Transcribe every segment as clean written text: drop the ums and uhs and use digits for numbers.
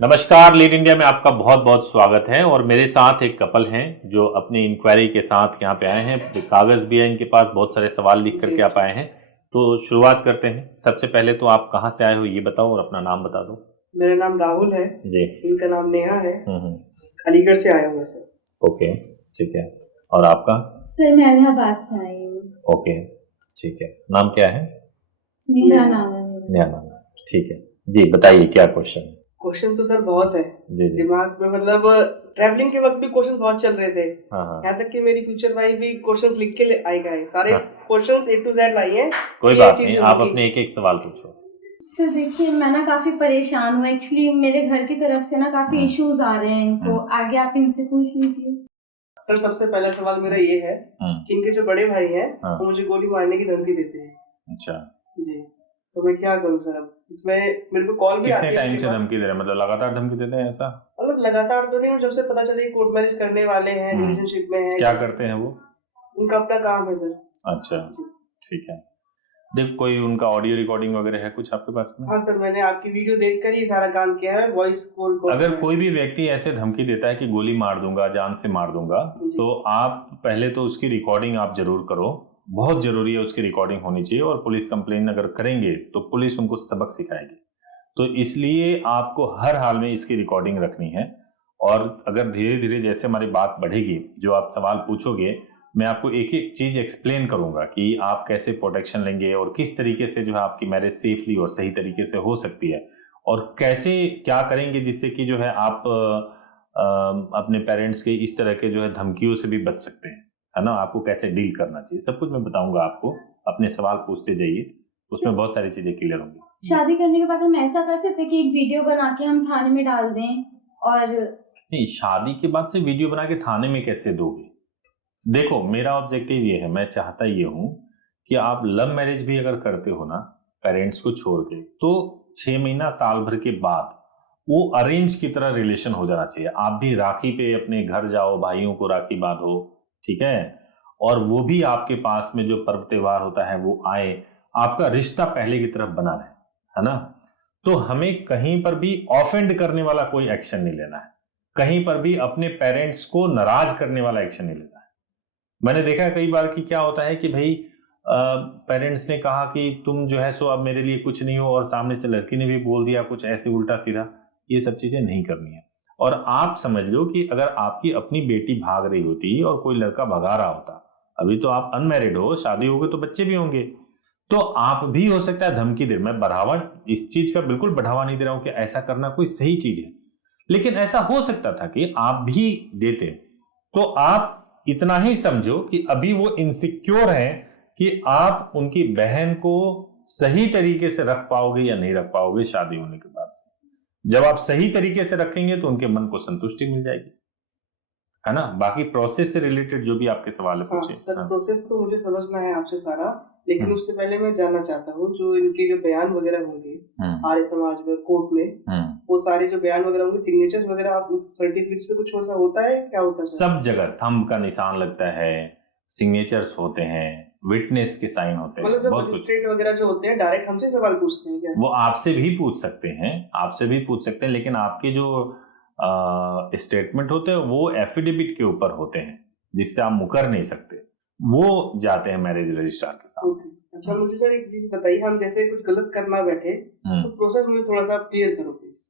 नमस्कार, lead India में आपका बहुत बहुत स्वागत है। और मेरे साथ एक कपल हैं जो अपनी इंक्वायरी के साथ यहाँ पे आए हैं। कागज भी है इनके पास, बहुत सारे सवाल लिख करके आप आए हैं। तो शुरुआत करते हैं। सबसे पहले तो आप कहाँ से आए हो ये बताओ और अपना नाम बता दो। मेरा नाम राहुल है जी। इनका नाम नेहा है। अलीगढ़ से आया हूँ सर। ओके, ठीक है। और आपका? सर मैं इलाहाबाद से आई हूँ। ओके, ठीक है। नाम क्या है? नेहा नाम है मेरा। नेहा नाम है, ठीक है जी। बताइए क्या क्वेश्चन है? क्वेश्चन तो सर बहुत है जी। दिमाग में, मतलब ट्रैवलिंग के वक्त भी क्वेश्चन बहुत चल रहे थे। हाँ। यहाँ तक कि मेरी फ्यूचर वाइफ भी क्वेश्चंस लिख के आई गए, सारे हाँ। क्वेश्चंस A to Z लाई हैं। कोई बात नहीं, आप अपने एक एक सवाल पूछो। सर देखिए, मैं ना काफी परेशान हूँ। एक्चुअली मेरे घर की तरफ से ना काफी इश्यूज आ रहे हैं इनको। आगे आप इनसे पूछ लीजिए। सर सबसे पहला सवाल मेरा ये है कि इनके जो बड़े भाई हैं वो मुझे गोली मारने की धमकी देते हैं। अच्छा जी, तो मैं क्या करूँ सर? अब इसमें मेरे को कॉल भी आती है। कितने टाइम से धमकी दे रहे हैं? मतलब लगातार धमकी देते हैं ऐसा? मतलब लगातार तो नहीं, जब से पता चले कोर्ट मैरिज करने वाले हैं, रिलेशनशिप में हैं। क्या करते हैं वो? उनका अपना काम है सर। अच्छा, ठीक है। देख, कोई उनका ऑडियो रिकॉर्डिंग वगैरह है कुछ आपके पास में? हाँ सर, मैंने आपकी वीडियो देखकर ही सारा काम किया है, वॉइस कॉल। अगर कोई भी व्यक्ति ऐसे धमकी देता है कि गोली मार दूंगा, जान से मार दूंगा, तो आप पहले तो उसकी रिकॉर्डिंग आप जरूर करो। बहुत जरूरी है, उसकी रिकॉर्डिंग होनी चाहिए। और पुलिस कंप्लेन अगर करेंगे तो पुलिस उनको सबक सिखाएगी। तो इसलिए आपको हर हाल में इसकी रिकॉर्डिंग रखनी है। और अगर धीरे धीरे जैसे हमारी बात बढ़ेगी, जो आप सवाल पूछोगे, मैं आपको एक एक चीज एक्सप्लेन करूंगा कि आप कैसे प्रोटेक्शन लेंगे और किस तरीके से जो है आपकी मैरिज सेफली और सही तरीके से हो सकती है, और कैसे क्या करेंगे जिससे कि जो है आप अपने पेरेंट्स के इस तरह के जो है धमकियों से भी बच सकते हैं, है ना। आपको कैसे डील करना चाहिए, सब कुछ मैं बताऊंगा आपको। अपने सवाल पूछते जाइए, उसमें बहुत सारी चीजें क्लियर होंगी। शादी करने के बाद हम ऐसा कर सकते हैं कि एक वीडियो बना के हम थाने में डाल दें? और नहीं, शादी के बाद से वीडियो बना के थाने में कैसे दोगे? देखो, मेरा ऑब्जेक्टिव ये है, मैं चाहता ये हूं कि आप लव मैरिज भी अगर करते हो ना, पेरेंट्स को छोड़ के, तो 6 महीना साल भर के बाद वो अरेंज की तरह रिलेशन हो जाना चाहिए। आप भी राखी पे अपने घर जाओ, भाइयों को राखी बांधो, ठीक है, और वो भी आपके पास में जो पर्व त्योहार होता है वो आए, आपका रिश्ता पहले की तरफ बना रहे, है ना। तो हमें कहीं पर भी ऑफेंड करने वाला कोई एक्शन नहीं लेना है, कहीं पर भी अपने पेरेंट्स को नाराज करने वाला एक्शन नहीं लेना है। मैंने देखा है कई बार कि क्या होता है कि भाई पेरेंट्स ने कहा कि तुम जो है सो अब मेरे लिए कुछ नहीं हो, और सामने से लड़की ने भी बोल दिया कुछ ऐसे उल्टा सीधा। ये सब चीजें नहीं करनी है। और आप समझ लो कि अगर आपकी अपनी बेटी भाग रही होती और कोई लड़का भगा रहा होता, अभी तो आप अनमैरिड हो, शादी होगी तो बच्चे भी होंगे, तो आप भी हो सकता है धमकी दे। मैं बढ़ावा, इस चीज का बिल्कुल बढ़ावा नहीं दे रहा हूं कि ऐसा करना कोई सही चीज है, लेकिन ऐसा हो सकता था कि आप भी देते। तो आप इतना ही समझो कि अभी वो इनसिक्योर हैं कि आप उनकी बहन को सही तरीके से रख पाओगे या नहीं रख पाओगे शादी होने के बाद से। जब आप सही तरीके से रखेंगे तो उनके मन को संतुष्टि मिल जाएगी, है ना। बाकी प्रोसेस से रिलेटेड जो भी आपके सवाल है पूछे। सर प्रोसेस तो मुझे समझना है आपसे सारा, लेकिन उससे पहले मैं जानना चाहता हूँ जो इनके जो बयान वगैरह होंगे आर्य समाज में, कोर्ट में, वो सारे जो बयान वगैरह होंगे, सिग्नेचर्स वगैरह, आप सर्टिफिकेट्स पे कुछ ऐसा होता है, क्या होता है? सब जगह थंब का निशान लगता है, सिग्नेचर्स होते हैं, विटनेस के साइन होते हैं, मतलब मजिस्ट्रेट वगैरह जो होते हैं डायरेक्ट हमसे सवाल पूछते हैं क्या? वो आपसे भी पूछ सकते हैं, आपसे भी पूछ सकते हैं, लेकिन आपके जो स्टेटमेंट होते हैं वो एफिडेविट के ऊपर होते हैं, जिससे आप मुकर नहीं सकते। वो जाते हैं मैरिज रजिस्ट्रार के साथ। अच्छा, मुझे सर एक चीज बताइए, हम जैसे कुछ गलत करना बैठे तो प्रोसेस मुझे थोड़ा सा क्लियर करो प्लीज।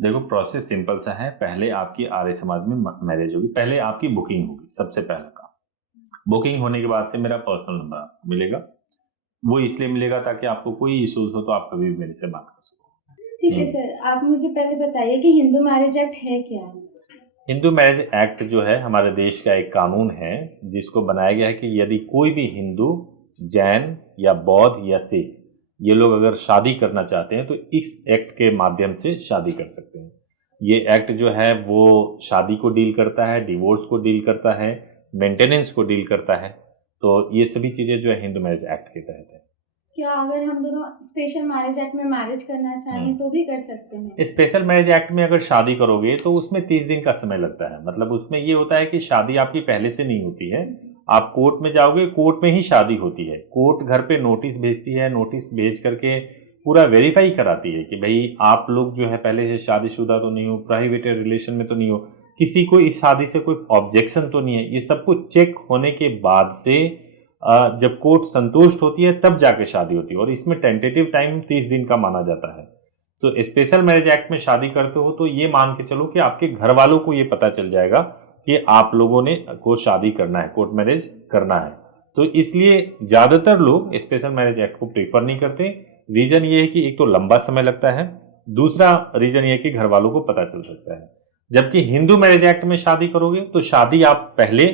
देखो, प्रोसेस सिंपल सा है। पहले आपकी आर्य समाज में मैरिज होगी, पहले आपकी बुकिंग होगी, सबसे पहला काम। बुकिंग होने के बाद से मेरा पर्सनल नंबर आपको मिलेगा। वो इसलिए मिलेगा ताकि आपको कोई इश्यूज हो तो आप कभी भी मेरे से बात कर सको। ठीक है सर, आप मुझे पहले बताइए कि हिंदू मैरिज एक्ट है क्या? हिंदू मैरिज एक्ट जो है हमारे देश का एक कानून है, जिसको बनाया गया है कि यदि कोई भी हिंदू, जैन या बौद्ध या सिख, ये लोग अगर शादी करना चाहते हैं तो इस एक्ट के माध्यम से शादी कर सकते हैं। ये एक्ट जो है वो शादी को डील करता है, डिवोर्स को डील करता है, मेंटेनेंस को डील करता है। तो ये सभी चीज़ें जो है हिंदू मैरिज एक्ट के तहत है। क्या अगर हम दोनों स्पेशल मैरिज एक्ट में मैरिज करना चाहें तो भी कर सकते हैं? स्पेशल मैरिज एक्ट में अगर शादी करोगे तो उसमें 30 दिन का समय लगता है। मतलब उसमें ये होता है कि शादी आपकी पहले से नहीं होती है, आप कोर्ट में जाओगे, कोर्ट में ही शादी होती है। कोर्ट घर पे नोटिस भेजती है, नोटिस भेज करके पूरा वेरीफाई कराती है कि भाई आप लोग जो है पहले से शादीशुदा तो नहीं हो, प्रोहिबिटेड रिलेशन में तो नहीं हो, किसी को इस शादी से कोई ऑब्जेक्शन तो नहीं है। ये सब कुछ चेक होने के बाद से जब कोर्ट संतुष्ट होती है तब जाके शादी होती है, और इसमें टेंटेटिव टाइम 30 दिन का माना जाता है। तो स्पेशल मैरिज एक्ट में शादी करते हो तो ये मान के चलो कि आपके घर वालों को ये पता चल जाएगा कि आप लोगों ने को शादी करना है, कोर्ट मैरिज करना है। तो इसलिए ज़्यादातर लोग स्पेशल मैरिज एक्ट को प्रीफर नहीं करते। रीज़न ये है कि एक तो लंबा समय लगता है, दूसरा रीज़न ये है कि घर वालों को पता चल सकता है। जबकि हिंदू मैरिज एक्ट में शादी करोगे तो शादी आप पहले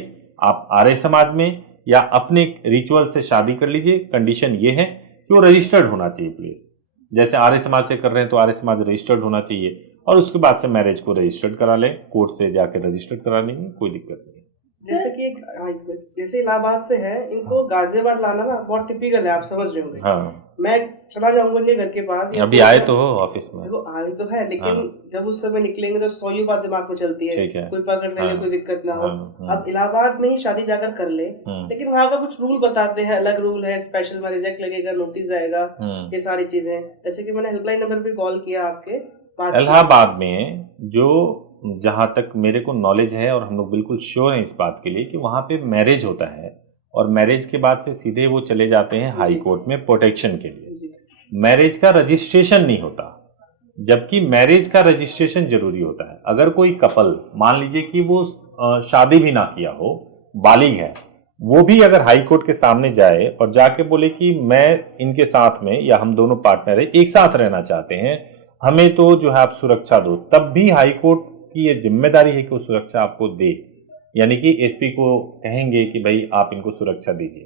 आप आर्य समाज में या अपने रिचुअल से शादी कर लीजिए। कंडीशन ये है कि वो रजिस्टर्ड होना चाहिए प्लीज। जैसे आर्य समाज से कर रहे हैं तो आर्य समाज रजिस्टर्ड होना चाहिए, और उसके बाद से मैरिज को रजिस्टर्ड करा लें, कोर्ट से जाकर रजिस्टर्ड करा लेंगे, कोई दिक्कत नहीं। जैसे कि जैसे इलाहाबाद से है, इनको गाजियाबाद लाना ना बहुत टिपिकल है, आप समझ रहे होंगे। हाँ, मैं चला जाऊंगा उनके घर के पास, अभी आए तो हो ऑफिस में। देखो आए तो है, लेकिन हाँ। जब उस समय निकलेंगे तो 100 बात दिमाग में चलती है, ठीक है। कोई पकड़ लेने, हाँ। कोई दिक्कत ना हो। हाँ। अब इलाहाबाद में ही शादी जाकर कर ले, लेकिन वहाँ का कुछ रूल बताते हैं, अलग रूल है, स्पेशल मैरिज एक्ट लगेगा, नोटिस आएगा, ये सारी चीजें। जैसे कि मैंने हेल्पलाइन नंबर पे कॉल किया आपके, इलाहाबाद में जो जहाँ तक मेरे को नॉलेज है, और हम लोग बिल्कुल श्योर हैं इस बात के लिए कि वहाँ पे मैरिज होता है, और मैरिज के बाद से सीधे वो चले जाते हैं हाई कोर्ट में प्रोटेक्शन के लिए। मैरिज का रजिस्ट्रेशन नहीं होता, जबकि मैरिज का रजिस्ट्रेशन जरूरी होता है। अगर कोई कपल मान लीजिए कि वो शादी भी ना किया हो, बालिग है, वो भी अगर हाई कोर्ट के सामने जाए और जाके बोले कि मैं इनके साथ में, या हम दोनों पार्टनर है, एक साथ रहना चाहते हैं, हमें तो जो है आप सुरक्षा दो, तब भी हाई कोर्ट की ये जिम्मेदारी है कि वो सुरक्षा आपको दे। यानी कि एसपी को कहेंगे कि भाई आप इनको सुरक्षा दीजिए।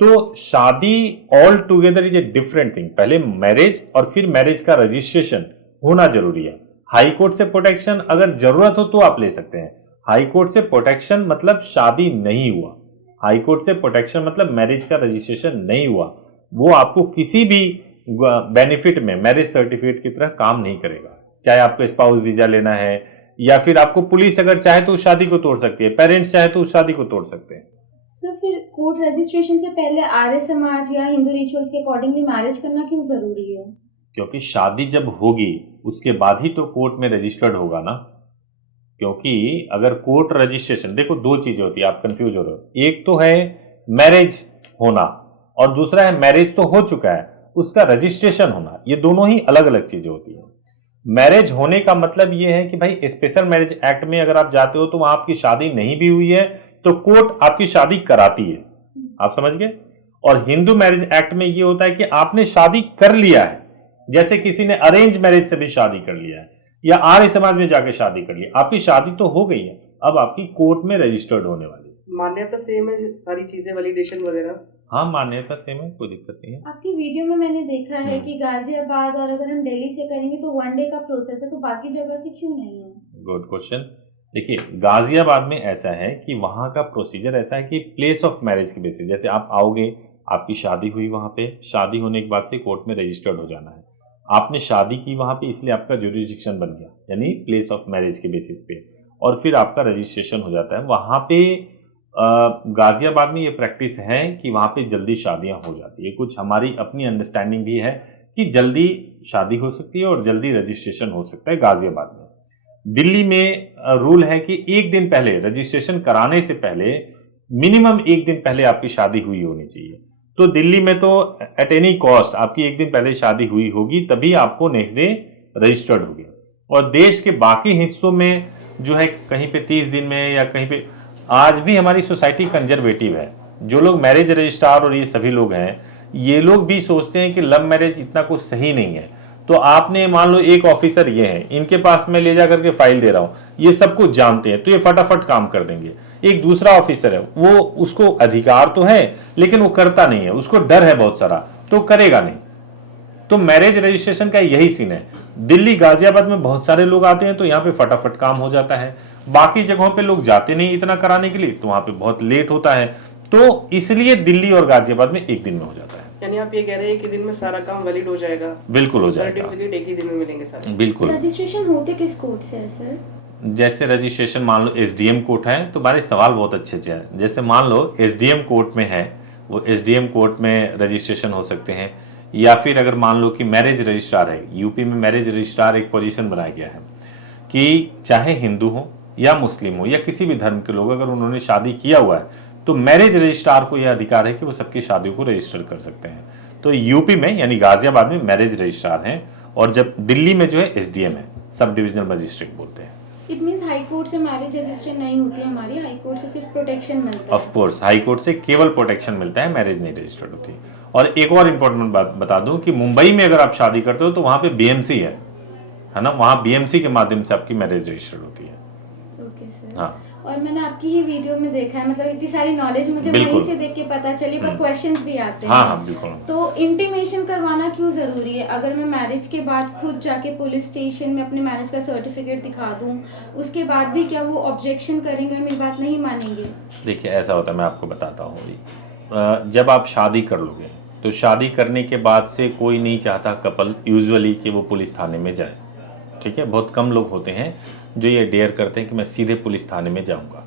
तो शादी all together is a different thing. पहले मैरिज और फिर मैरिज का रजिस्ट्रेशन होना जरूरी है। हाई कोर्ट से प्रोटेक्शन अगर जरूरत हो तो आप ले सकते हैं। हाई कोर्ट से प्रोटेक्शन मतलब शादी नहीं हुआ, हाई कोर्ट से प्रोटेक्शन मतलब मैरिज का रजिस्ट्रेशन नहीं हुआ, वो आपको किसी भी बेनिफिट में मैरिज सर्टिफिकेट की तरह काम नहीं करेगा। चाहे आपको स्पाउस वीजा लेना है, या फिर आपको पुलिस अगर चाहे तो उस शादी को तोड़ सकती है, पेरेंट्स चाहे तो उस शादी को तोड़ सकते हैं। सर फिर कोर्ट रजिस्ट्रेशन से पहले आर्य समाज या हिंदू रिचुअल्स के अकॉर्डिंगली मैरिज करना क्यों जरूरी है? क्योंकि शादी जब होगी उसके बाद ही तो कोर्ट में रजिस्टर्ड होगा ना। क्योंकि अगर कोर्ट रजिस्ट्रेशन, देखो दो चीजें होती है, आप कंफ्यूज हो रहे हो। एक तो है मैरिज होना, और दूसरा है मैरिज तो हो चुका है उसका रजिस्ट्रेशन होना। ये दोनों ही अलग अलग चीजें होती हैं। मैरिज होने का मतलब ये है कि भाई स्पेशल मैरिज एक्ट में अगर आप जाते हो तो वहां आपकी शादी नहीं भी हुई है तो कोर्ट आपकी शादी कराती है, आप समझ गए। और हिंदू मैरिज एक्ट में ये होता है कि आपने शादी कर लिया है, जैसे किसी ने अरेंज मैरिज से भी शादी कर लिया है, या आर्य समाज में जाके शादी कर ली, आपकी शादी तो हो गई है, अब आपकी कोर्ट में रजिस्टर्ड होने वाली है। मान्यता सेम है, सारी चीजें, वैलिडेशन वगैरह? हाँ, मान्यता सेम है, कोई दिक्कत नहीं है। आपकी वीडियो में मैंने देखा है कि गाजियाबाद और अगर हम दिल्ली से करेंगे तो 1 डे का प्रोसेस है, तो बाकी जगह से क्यों नहीं है? Good question. देखिए गाजियाबाद में ऐसा है कि वहाँ का प्रोसीजर ऐसा है कि प्लेस ऑफ मैरिज के बेसिस, जैसे आप आओगे, आपकी शादी हुई वहाँ पे, शादी होने के बाद से कोर्ट में रजिस्टर्ड हो जाना है। आपने शादी की वहाँ पे, इसलिए आपका ज्यूरिसडिक्शन बन गया, यानी प्लेस ऑफ मैरिज के बेसिस पे, और फिर आपका रजिस्ट्रेशन हो जाता है। वहाँ पे गाजियाबाद में ये प्रैक्टिस है कि वहाँ पे जल्दी शादियाँ हो जाती है। कुछ हमारी अपनी अंडरस्टैंडिंग भी है कि जल्दी शादी हो सकती है और जल्दी रजिस्ट्रेशन हो सकता है गाजियाबाद में। दिल्ली में रूल है कि 1 दिन पहले, रजिस्ट्रेशन कराने से पहले मिनिमम 1 दिन पहले आपकी शादी हुई होनी चाहिए। तो दिल्ली में तो एट एनी कॉस्ट आपकी 1 दिन पहले शादी हुई होगी, तभी आपको नेक्स्ट डे रजिस्टर्ड होगी। और देश के बाकी हिस्सों में जो है कहीं पे 30 दिन में, या कहीं पे, आज भी हमारी सोसाइटी कंजर्वेटिव है। जो लोग मैरिज रजिस्ट्रार और ये सभी लोग हैं, ये लोग भी सोचते हैं कि लव मैरिज इतना कुछ सही नहीं है। तो आपने मान लो एक ऑफिसर ये है, इनके पास मैं ले जा करके फाइल दे रहा हूँ, ये सब कुछ जानते हैं, तो ये फटाफट काम कर देंगे। एक दूसरा ऑफिसर है, वो उसको अधिकार तो है लेकिन वो करता नहीं है, उसको डर है बहुत सारा, तो करेगा नहीं। तो मैरिज रजिस्ट्रेशन का यही सीन है। दिल्ली गाजियाबाद में बहुत सारे लोग आते हैं तो यहाँ पे फटाफट काम हो जाता है। बाकी जगहों पे लोग जाते नहीं इतना कराने के लिए, तो वहां पे बहुत लेट होता है। तो इसलिए दिल्ली और गाजियाबाद में 1 दिन में हो जाता है। यानी आप ये कह रहे हैं कि दिन में सारा काम वैलिड हो जाएगा? बिल्कुल हो जाएगा, सर्टिफिकेट एक ही दिन में मिलेंगे सारे? बिल्कुल। रजिस्ट्रेशन होते किस कोर्ट से है सर? जैसे रजिस्ट्रेशन मान लो एसडीएम कोर्ट है, तो हमारे सवाल बहुत अच्छे हैं। जैसे मान लो एसडीएम कोर्ट में है, वो एसडीएम कोर्ट में रजिस्ट्रेशन हो सकते हैं, या फिर अगर मान लो कि मैरिज रजिस्ट्रार है, यूपी में मैरिज रजिस्ट्रार एक पोजीशन बनाया गया है कि चाहे हिंदू हो या मुस्लिम हो या किसी भी धर्म के लोग अगर उन्होंने शादी किया हुआ है तो मैरिज रजिस्ट्रार को यह अधिकार है कि वो सबकी शादियों को रजिस्टर कर सकते हैं। तो यूपी में यानी गाजियाबाद में मैरिज रजिस्ट्रार हैं, और जब दिल्ली में जो है एसडीएम है, सब डिविजनल मजिस्ट्रेट बोलते हैं। इट मींस हाई कोर्ट से मैरिज रजिस्टर नहीं होती है हमारी, हाई कोर्ट से सिर्फ प्रोटेक्शन मिलता है। ऑफ कोर्स हाई कोर्ट से केवल प्रोटेक्शन मिलता है, मैरिज नहीं रजिस्टर्ड होती। और एक और इम्पोर्टेंट बात बता दूं कि मुंबई में अगर आप शादी करते हो तो वहां पे बीएमसी है ना, वहां बीएमसी के माध्यम से आपकी मैरिज रजिस्टर्ड होती है। Okay sir. हाँ, और मैंने आपकी ही वीडियो में देखा है, मतलब इतनी सारी नॉलेज मुझे बिल्कुल। वहीं से देख के पता चली, पर क्वेश्चंस भी आते हैं। हाँ बिल्कुल। तो इंटीमेशन करवाना क्यों जरूरी है? अगर मैं मैरिज के बाद खुद जाके पुलिस स्टेशन में अपने मैरिज का सर्टिफिकेट दिखा दूं, उसके बाद भी क्या वो ऑब्जेक्शन करेंगे और मेरी बात नहीं मानेंगे? देखिए ऐसा होता है, मैं आपको बताता हूँ। जब आप शादी कर लोगे तो शादी करने के बाद से कोई नहीं चाहता कपल यूजुअली कि वो पुलिस थाने में जाए, ठीक है। बहुत कम लोग होते हैं जो ये डेयर करते हैं कि मैं सीधे पुलिस थाने में जाऊंगा।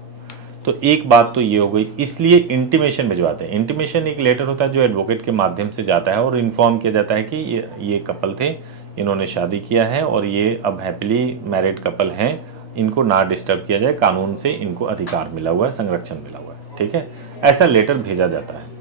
तो एक बात तो ये हो गई, इसलिए इंटीमेशन भिजवाते हैं। इंटीमेशन एक लेटर होता है जो एडवोकेट के माध्यम से जाता है और इन्फॉर्म किया जाता है कि ये कपल थे, इन्होंने शादी किया है और ये अब हैप्पीली मैरिड कपल हैं, इनको ना डिस्टर्ब किया जाए, कानून से इनको अधिकार मिला हुआ है, संरक्षण मिला हुआ है, ठीक है। ऐसा लेटर भेजा जाता है।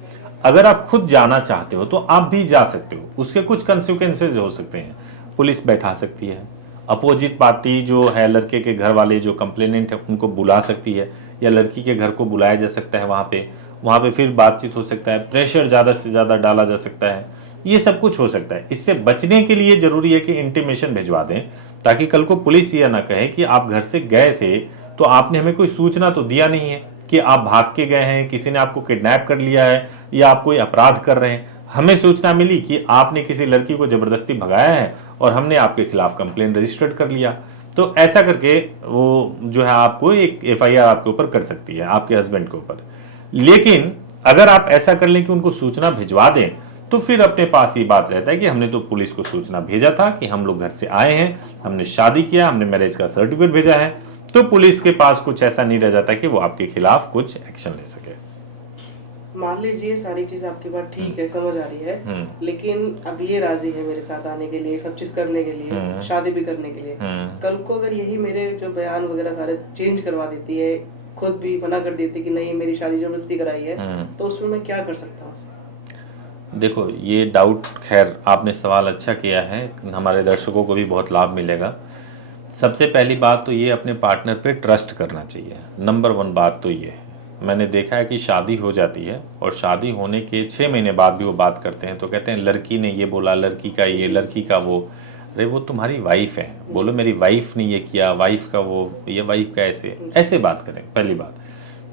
अगर आप खुद जाना चाहते हो तो आप भी जा सकते हो, उसके कुछ कंसिक्वेंसेज हो सकते हैं। पुलिस बैठा सकती है, अपोजिट पार्टी जो है लड़के के घर वाले जो कंप्लेनेंट है उनको बुला सकती है, या लड़की के घर को बुलाया जा सकता है वहाँ पे फिर बातचीत हो सकता है, प्रेशर ज़्यादा से ज़्यादा डाला जा सकता है, ये सब कुछ हो सकता है। इससे बचने के लिए ज़रूरी है कि इंटीमेशन भिजवा दें, ताकि कल को पुलिस ये ना कहे कि आप घर से गए थे तो आपने हमें कोई सूचना तो दिया नहीं है कि आप भाग के गए हैं, किसी ने आपको किडनैप कर लिया है या आप कोई अपराध कर रहे हैं। हमें सूचना मिली कि आपने किसी लड़की को जबरदस्ती भगाया है और हमने आपके खिलाफ कंप्लेन रजिस्टर्ड कर लिया। तो ऐसा करके वो जो है आपको एक एफआईआर आपके ऊपर कर सकती है, आपके हस्बैंड के ऊपर। लेकिन अगर आप ऐसा कर लें कि उनको सूचना भिजवा दें तो फिर अपने पास ये बात रहता है कि हमने तो पुलिस को सूचना भेजा था कि हम लोग घर से आए हैं, हमने शादी किया, हमने मैरिज का सर्टिफिकेट भेजा है, तो पुलिस के पास कुछ ऐसा नहीं रह जाता कि वो आपके खिलाफ कुछ एक्शन ले सके। मान लीजिए सारी चीज आपकी बात ठीक है, समझ आ रही है, लेकिन अब ये राजी है मेरे साथ आने के लिए, सब चीज करने के लिए, शादी भी करने के लिए। कल को अगर यही मेरे जो बयान वगैरह सारे चेंज करवा देती है, खुद भी मना कर देती कि नहीं मेरी शादी जबरदस्ती कराई है, तो उसमें मैं क्या कर सकता हूँ? देखो ये डाउट, खैर आपने सवाल अच्छा किया है, हमारे दर्शकों को भी बहुत लाभ मिलेगा। सबसे पहली बात तो ये अपने पार्टनर पे ट्रस्ट करना चाहिए, नंबर 1 बात तो ये है। मैंने देखा है कि शादी हो जाती है और शादी होने के 6 महीने बाद भी वो बात करते हैं तो कहते हैं लड़की ने ये बोला, लड़की का ये, लड़की का वो। अरे वो तुम्हारी वाइफ है, बोलो मेरी वाइफ ने ये किया, वाइफ का वो, ये वाइफ का ऐसे बात करें, पहली बात।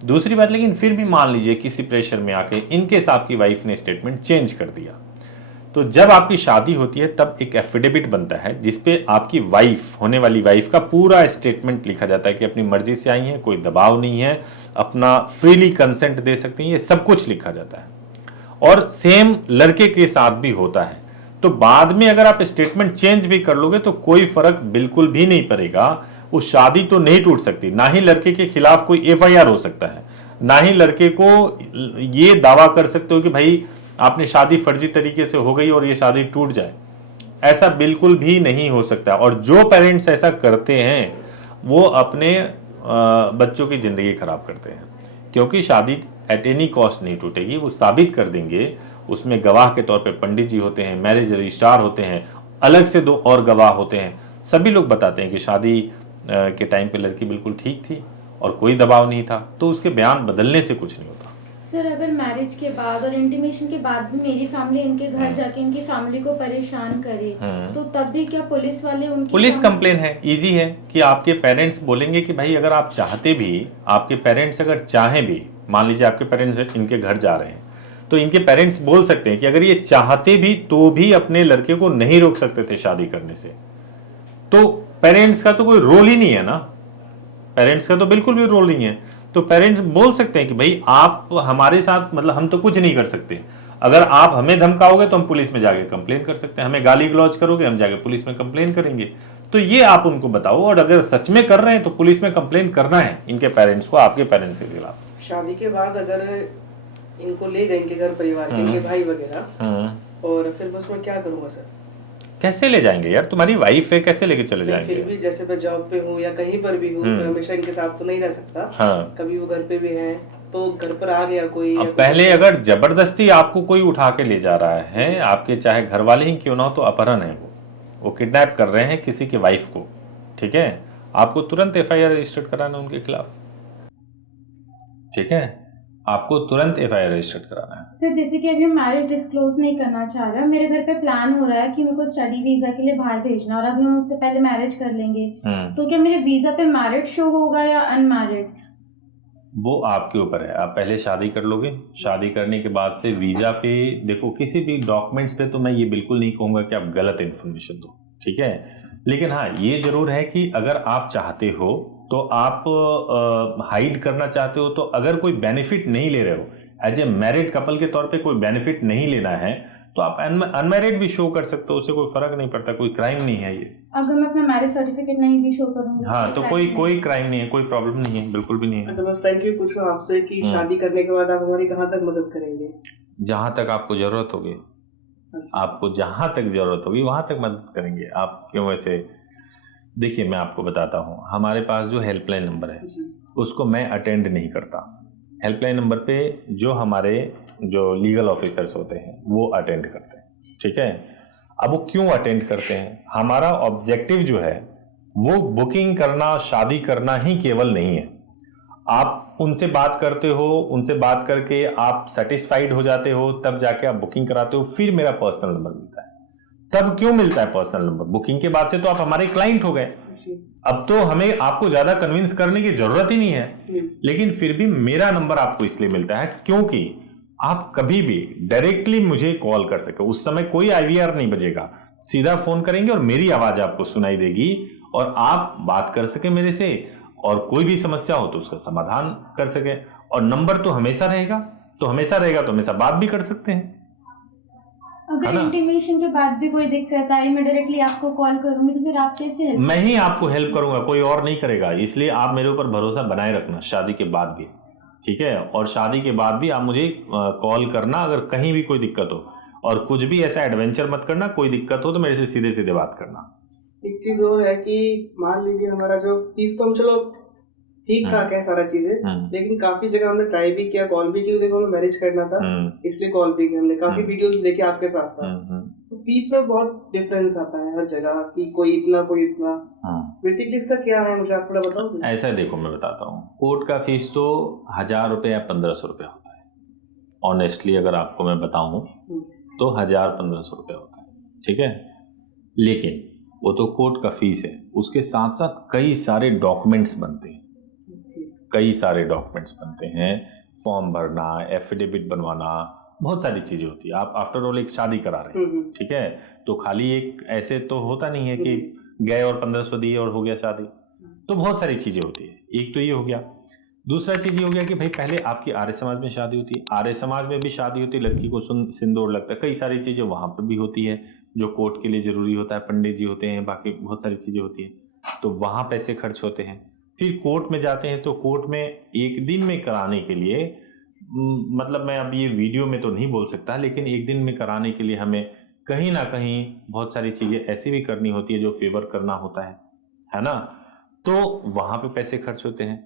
दूसरी बात, लेकिन फिर भी मान लीजिए किसी प्रेशर में आके इनकेस आपकी वाइफ ने स्टेटमेंट चेंज कर दिया, तो जब आपकी शादी होती है तब एक एफिडेविट बनता है जिसपे आपकी वाइफ, होने वाली वाइफ का पूरा स्टेटमेंट लिखा जाता है कि अपनी मर्जी से आई है, कोई दबाव नहीं है, अपना फ्रीली कंसेंट दे सकती हैं, ये सब कुछ लिखा जाता है। और सेम लड़के के साथ भी होता है। तो बाद में अगर आप स्टेटमेंट चेंज भी कर लोगे तो कोई फर्क बिल्कुल भी नहीं पड़ेगा, वो शादी तो नहीं टूट सकती, ना ही लड़के के खिलाफ कोई एफआईआर हो सकता है, ना ही लड़के को ये दावा कर सकते हो कि भाई आपने शादी फर्जी तरीके से हो गई और ये शादी टूट जाए। ऐसा बिल्कुल भी नहीं हो सकता। और जो पेरेंट्स ऐसा करते हैं वो अपने बच्चों की जिंदगी खराब करते हैं, क्योंकि शादी एट एनी कॉस्ट नहीं टूटेगी, वो साबित कर देंगे। उसमें गवाह के तौर पे पंडित जी होते हैं, मैरिज रजिस्ट्रार होते हैं, अलग से 2 और गवाह होते हैं। सभी लोग बताते हैं कि शादी के टाइम पे लड़की बिल्कुल ठीक थी और कोई दबाव नहीं था, तो उसके बयान बदलने से कुछ नहीं होता। सर अगर मैरिज के बाद और इंटीमेशन के बाद भी मेरी फैमिली इनके घर जाके इनकी फैमिली को परेशान करे, तो तब भी क्या पुलिस वाले उनकी पुलिस कंप्लेन है, इजी है कि आपके पेरेंट्स बोलेंगे कि भाई अगर आप चाहते भी, आपके पेरेंट्स अगर चाहें भी, मान लीजिए आपके पेरेंट्स इनके घर जा रहे हैं तो इनके पेरेंट्स बोल सकते हैं कि अगर ये चाहते भी तो भी अपने लड़के को नहीं रोक सकते थे शादी करने से। तो पेरेंट्स का तो कोई रोल ही नहीं है ना, पेरेंट्स का तो बिल्कुल भी रोल नहीं है। तो पेरेंट्स बोल सकते हैं कि भाई आप हमारे साथ, मतलब हम तो कुछ नहीं कर सकते, अगर आप हमें धमकाओगे तो हम पुलिस में जाके कंप्लेन कर सकते हैं, हमें गाली गलौज करोगे हम जाके पुलिस में कंप्लेन करेंगे। तो ये आप उनको बताओ, और अगर सच में कर रहे हैं तो पुलिस में कंप्लेन करना है इनके पेरेंट्स को, आपके पेरेंट्स के खिलाफ। शादी के बाद अगर इनको ले गए इनके घर परिवार के, इनके भाई वगैरह, और फिर फिर मैं उसमें क्या करूँगा सर? कैसे ले जाएंगे यार, तुम्हारी वाइफ है, कैसे लेके चले नहीं, जाएंगे? फिर भी जैसे मैं जॉब पे हूँ या कहीं पर भी हूँ तो हमेशा इनके साथ तो नहीं रह सकता। हाँ। कभी वो घर पे भी हैं तो घर पर आ गया कोई, अब पहले अगर जबरदस्ती आपको कोई उठा के ले जा रहा है, आपके चाहे घर वाले ही क्यों ना हो, तो अपहरण है वो किडनैप कर रहे हैं किसी की वाइफ को, ठीक है, आपको तुरंत FIR रजिस्टर कराना है उनके खिलाफ, ठीक है, आपको तुरंत FIR रजिस्टर कराना है। सर जैसे कि अभी हम मैरिज डिस्क्लोज नहीं करना चाह रहे, मेरे घर पे प्लान हो रहा है कि मेरे को स्टडी वीजा के लिए बाहर भेजना, और अभी हम उससे पहले मैरिज कर लेंगे, तो क्या मेरे वीजा पे मैरिड शो होगा या अनमैरिड? वो आपके ऊपर है, आप पहले शादी कर लोगे, शादी करने के बाद से वीजा पे देखो, किसी भी डॉक्यूमेंट्स पे तो मैं ये बिल्कुल नहीं कहूँगा कि आप गलत इन्फॉर्मेशन दो, ठीक है, लेकिन हाँ ये जरूर है कि अगर आप चाहते हो तो आप हाइड करना चाहते हो, तो अगर कोई बेनिफिट नहीं ले रहे हो, एज ए मैरिड कपल के तौर पे कोई बेनिफिट नहीं लेना है, तो आप अनमैरिड भी शो कर सकते हो, उससे कोई फर्क नहीं पड़ता, कोई क्राइम नहीं है ये। अगर मैं अपना मैरिज सर्टिफिकेट नहीं भी शो करूंगी हाँ तो कोई क्राइम नहीं है, कोई प्रॉब्लम नहीं है, बिल्कुल भी नहीं है। तो मैं फ्रेंकली पूछूं आपसे कि शादी करने के बाद आप हमारी कहाँ तक मदद करेंगे? जहाँ तक आपको जरूरत होगी, आपको जहाँ तक जरूरत होगी वहाँ तक मदद करेंगे। आप क्यों वैसे, देखिए मैं आपको बताता हूँ, हमारे पास जो हेल्पलाइन नंबर है उसको मैं अटेंड नहीं करता। हेल्पलाइन नंबर पे जो हमारे जो लीगल ऑफिसर्स होते हैं वो अटेंड करते हैं, ठीक है। अब वो क्यों अटेंड करते हैं, हमारा ऑब्जेक्टिव जो है वो बुकिंग करना, शादी करना ही केवल नहीं है। आप उनसे बात करते हो, उनसे बात करके आप सेटिस्फाइड हो जाते हो, तब जाके आप बुकिंग कराते हो, फिर मेरा पर्सनल नंबर मिलता है। तब क्यों मिलता है पर्सनल नंबर? बुकिंग के बाद से तो आप हमारे क्लाइंट हो गए, अब तो हमें आपको ज्यादा कन्विंस करने की जरूरत ही नहीं है, लेकिन फिर भी मेरा नंबर आपको इसलिए मिलता है क्योंकि आप कभी भी डायरेक्टली मुझे कॉल कर सके। उस समय कोई IVR नहीं बजेगा, सीधा फोन करेंगे और मेरी आवाज आपको सुनाई देगी और आप बात कर सके मेरे से, और कोई भी समस्या हो तो उसका समाधान कर सके। और नंबर तो हमेशा रहेगा, तो हमेशा बात भी कर सकते हैं। अगर इंटीमेशन के बाद भी कोई दिक्कत आई, मैं डायरेक्टली आपको कॉल करूंगी, तो फिर आप कैसे हेल्प? मैं ही आपको हेल्प करूंगा, कोई और नहीं करेगा। इसलिए आप मेरे ऊपर भरोसा बनाए रखना शादी के बाद भी, ठीक है। और शादी के बाद भी आप मुझे कॉल करना अगर कहीं भी कोई दिक्कत हो, और कुछ भी ऐसा एडवेंचर मत करना, कोई दिक्कत हो तो मेरे से सीधे सीधे बात करना। एक चीज और है कि मान लीजिए हमारा जो फीस तो हम चलो ठीक ठाक है सारा चीजें, लेकिन काफी जगह हमने ट्राई भी किया, कॉल भी की, देखो हमें मैरिज करना था इसलिए कॉल भी की हमने, काफी वीडियोस देखे आपके साथ साथ, तो फीस में बहुत डिफरेंस आता है हर जगह कि कोई इतना कोई इतना। बेसिकली इसका क्या है, मुझे आप थोड़ा बताओ। ऐसा देखो मैं बताता हूँ, कोर्ट का फीस तो 1000 रुपये या 1500 रुपये होता है। ऑनेस्टली अगर आपको मैं बताऊँ तो 1000-1500 रुपये होता है, ठीक है। लेकिन वो तो कोर्ट का फीस है, उसके साथ साथ कई सारे डॉक्यूमेंट्स बनते हैं, फॉर्म भरना, एफिडेविट बनवाना, बहुत सारी चीजें होती है। आप आफ्टर ऑल एक शादी करा रहे हैं, ठीक है, तो खाली एक ऐसे तो होता नहीं है कि गए और 1500 दिए और हो गया शादी, तो बहुत सारी चीजें होती है। एक तो ये हो गया, दूसरा चीज ये हो गया कि भाई पहले आपकी आर्य समाज में शादी होती है, आर्य समाज में भी शादी होती है, लड़की को सिंदूर लगता है, कई सारी चीजें वहां पर भी होती है जो कोर्ट के लिए जरूरी होता है, पंडित जी होते हैं, बाकी बहुत सारी चीजें होती है, तो वहां पैसे खर्च होते हैं। फिर कोर्ट में जाते हैं तो कोर्ट में एक दिन में कराने के लिए, मतलब मैं अब ये वीडियो में तो नहीं बोल सकता, लेकिन एक दिन में कराने के लिए हमें कहीं ना कहीं बहुत सारी चीजें ऐसी भी करनी होती है जो फेवर करना होता है ना, तो वहां पे पैसे खर्च होते हैं।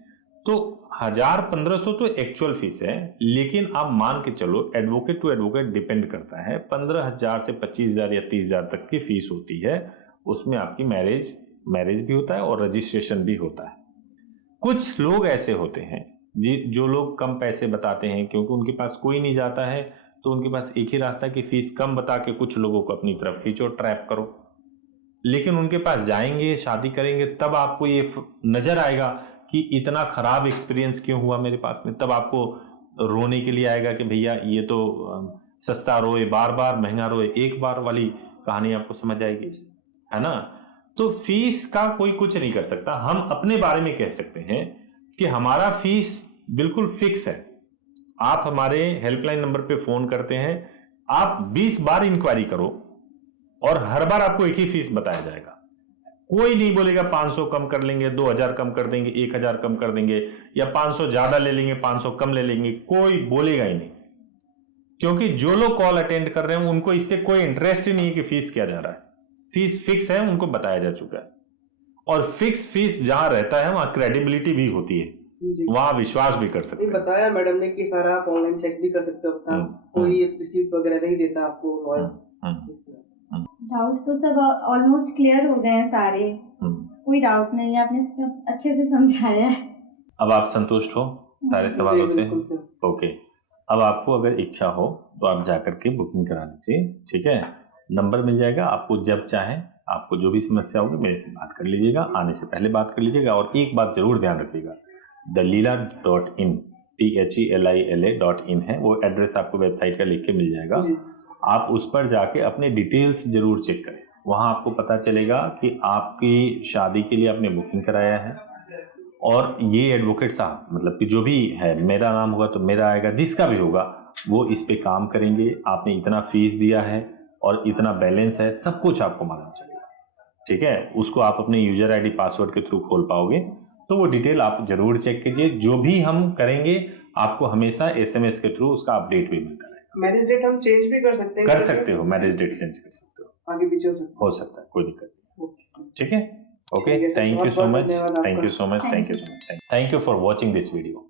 तो 1000-1500 तो एक्चुअल फीस है, लेकिन आप मान के चलो एडवोकेट टू एडवोकेट डिपेंड करता है, 15,000 से 25,000 या 30,000 तक की फीस होती है। उसमें आपकी मैरिज भी होता है और रजिस्ट्रेशन भी होता है। कुछ लोग ऐसे होते हैं जो लोग कम पैसे बताते हैं, क्योंकि उनके पास कोई नहीं जाता है, तो उनके पास एक ही रास्ता कि फीस कम बता के कुछ लोगों को अपनी तरफ खींचो, ट्रैप करो। लेकिन उनके पास जाएंगे, शादी करेंगे, तब आपको ये नजर आएगा कि इतना खराब एक्सपीरियंस क्यों हुआ मेरे पास में, तब आपको रोने के लिए आएगा कि भैया ये तो सस्ता रोए बार बार, महंगा रोए एक बार वाली कहानी आपको समझ आएगी, है ना। तो फीस का कोई कुछ नहीं कर सकता। हम अपने बारे में कह सकते हैं कि हमारा फीस बिल्कुल फिक्स है। आप हमारे हेल्पलाइन नंबर पे फोन करते हैं, आप 20 बार इंक्वायरी करो और हर बार आपको एक ही फीस बताया जाएगा। कोई नहीं बोलेगा 500 कम कर लेंगे, 2000 कम कर देंगे, 1000 कम कर देंगे, या 500 ज्यादा ले लेंगे, 500 कम ले लेंगे, कोई बोलेगा ही नहीं। क्योंकि जो लोग कॉल अटेंड कर रहे हैं उनको इससे कोई इंटरेस्ट ही नहीं है कि फीस क्या जा रहा है। फीस फिक्स है, उनको बताया जा चुका है, और फिक्स फीस जहां रहता है वहां क्रेडिबिलिटी भी होती है, वहां विश्वास भी कर सकते हैं। बताया मैडम ने कि सारा आप ऑनलाइन चेक भी कर सकते हो, कोई रिसीप्ट वगैरह नहीं देता आपको लॉयर। इस तरह डाउट तो सब ऑलमोस्ट क्लियर हो गए हैं सारे, कोई डाउट नहीं है, आपने सब अच्छे से समझाया है। अब आप संतुष्ट हो सारे सवालों से? ओके, अब आपको अगर इच्छा हो तो आप जाकर के बुकिंग करा लीजिए, ठीक है। नंबर मिल जाएगा आपको, जब चाहें आपको जो भी समस्या होगी मेरे से बात कर लीजिएगा, आने से पहले बात कर लीजिएगा। और एक बात जरूर ध्यान रखिएगा, dalila.in THELILA.in है, वो एड्रेस आपको वेबसाइट का लिख के मिल जाएगा। आप उस पर जाके अपने डिटेल्स जरूर चेक करें, वहाँ आपको पता चलेगा कि आपकी शादी के लिए आपने बुकिंग कराया है, और ये एडवोकेट साहब, मतलब कि जो भी है, मेरा नाम होगा तो मेरा आएगा, जिसका भी होगा वो इस पे काम करेंगे। आपने इतना फीस दिया है और इतना बैलेंस है, सब कुछ आपको मालूम चलेगा, ठीक है। उसको आप अपने यूजर आईडी पासवर्ड के थ्रू खोल पाओगे, तो वो डिटेल आप जरूर चेक कीजिए। जो भी हम करेंगे आपको हमेशा SMS के थ्रू उसका अपडेट भी मिलता रहेगा। मैरिज डेट हम चेंज भी कर सकते हैं? कर सकते हो, मैरिज डेट चेंज कर सकते हो, आगे पीछे हो सकता है, कोई दिक्कत नहीं, ठीक है। Okay, thank you so much, thank you so much, thank you for watching this video.